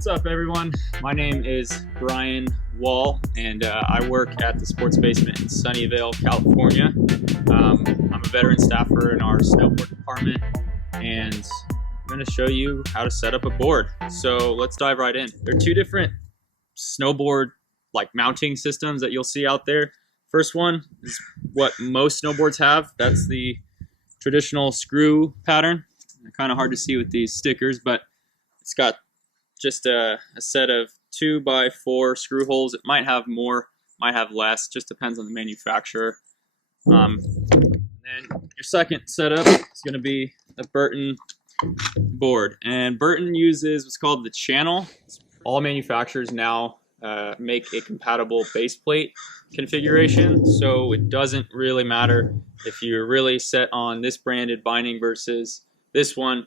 What's up, everyone? My name is Brian Wall, and I work at the Sports Basement in Sunnyvale, California. I'm a veteran staffer in our snowboard department, and I'm going to show you how to set up a board. So let's dive right in. There are two different snowboard mounting systems that you'll see out there. First one is what most snowboards have. That's the traditional screw pattern. Kind of hard to see with these stickers, but it's got just a set of 2x4 screw holes. It might have more, might have less, just depends on the manufacturer. And then your second setup is going to be a Burton board, and Burton uses what's called the channel. All manufacturers now make a compatible base plate configuration, so it doesn't really matter if you're really set on this branded binding versus this one.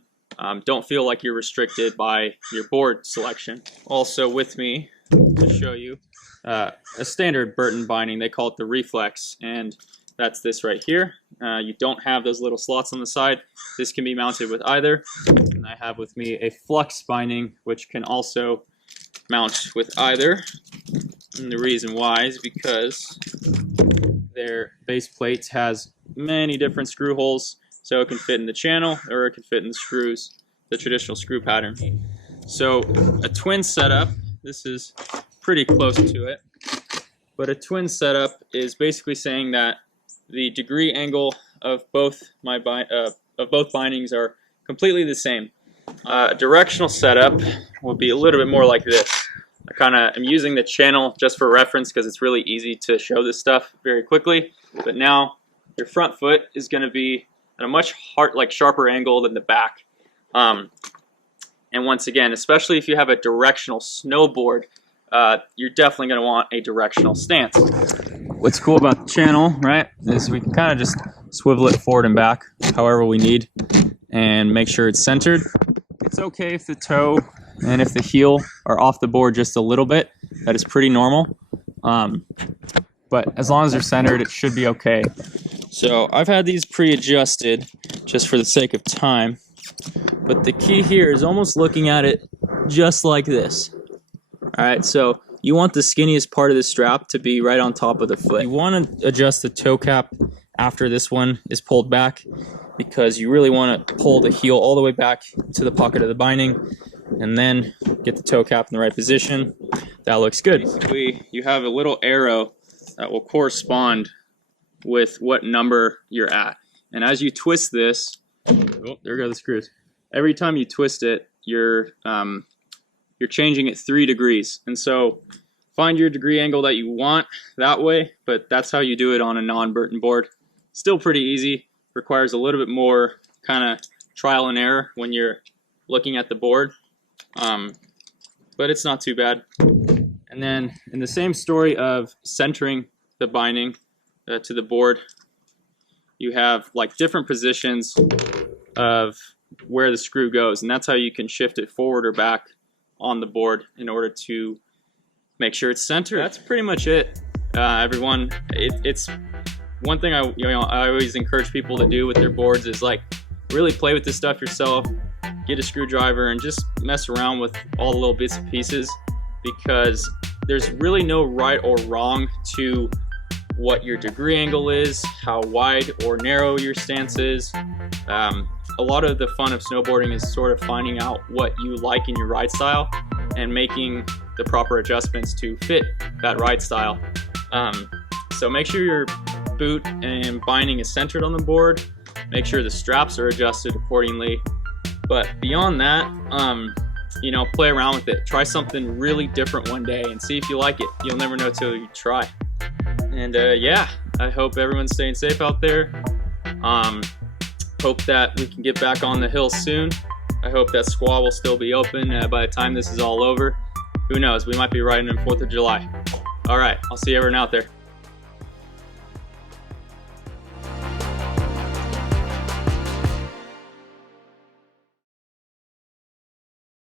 Don't feel like you're restricted by your board selection. Also with me to show you a standard Burton binding. They call it the Re-Flex, and that's this right here. You don't have those little slots on the side. This can be mounted with either. And I have with me a Flux binding, which can also mount with either. And the reason why is because their base plate has many different screw holes. So it can fit in the channel or it can fit in the screws, the traditional screw pattern. So a twin setup, this is pretty close to it, but a twin setup is basically saying that the degree angle of both bindings are completely the same. A directional setup will be a little bit more like this. I'm using the channel just for reference because it's really easy to show this stuff very quickly. But now your front foot is going to be at a much sharper angle than the back. And once again, especially if you have a directional snowboard, you're definitely going to want a directional stance. What's cool about the channel, right, is we can kind of just swivel it forward and back however we need and make sure it's centered. It's okay if the toe and if the heel are off the board just a little bit. That is pretty normal. But as long as they're centered, it should be okay. So I've had these pre-adjusted just for the sake of time, but the key here is almost looking at it just like this. Alright, so you want the skinniest part of the strap to be right on top of the foot. You want to adjust the toe cap after this one is pulled back, because you really want to pull the heel all the way back to the pocket of the binding and then get the toe cap in the right position. That looks good. Basically, you have a little arrow that will correspond with what number you're at, and as you twist this, oh, there go the screws. Every time you twist it, you're changing it 3 degrees, and so find your degree angle that you want that way. But that's how you do it on a non-Burton board. Still pretty easy. Requires a little bit more kind of trial and error when you're looking at the board, but it's not too bad. And then in the same story of centering the binding to the board, you have different positions of where the screw goes, and that's how you can shift it forward or back on the board in order to make sure it's centered. That's pretty much it, everyone. It's one thing I always encourage people to do with their boards is really play with this stuff yourself. Get a screwdriver and just mess around with all the little bits and pieces, because there's really no right or wrong to what your degree angle is, how wide or narrow your stance is. A lot of the fun of snowboarding is sort of finding out what you like in your ride style and making the proper adjustments to fit that ride style. So make sure your boot and binding is centered on the board. Make sure the straps are adjusted accordingly. But beyond that, play around with it. Try something really different one day and see if you like it. You'll never know till you try. And yeah, I hope everyone's staying safe out there. Hope that we can get back on the hill soon. I hope that squaw will still be open by the time this is all over. Who knows, we might be riding on 4th of July. All right, I'll see everyone out there.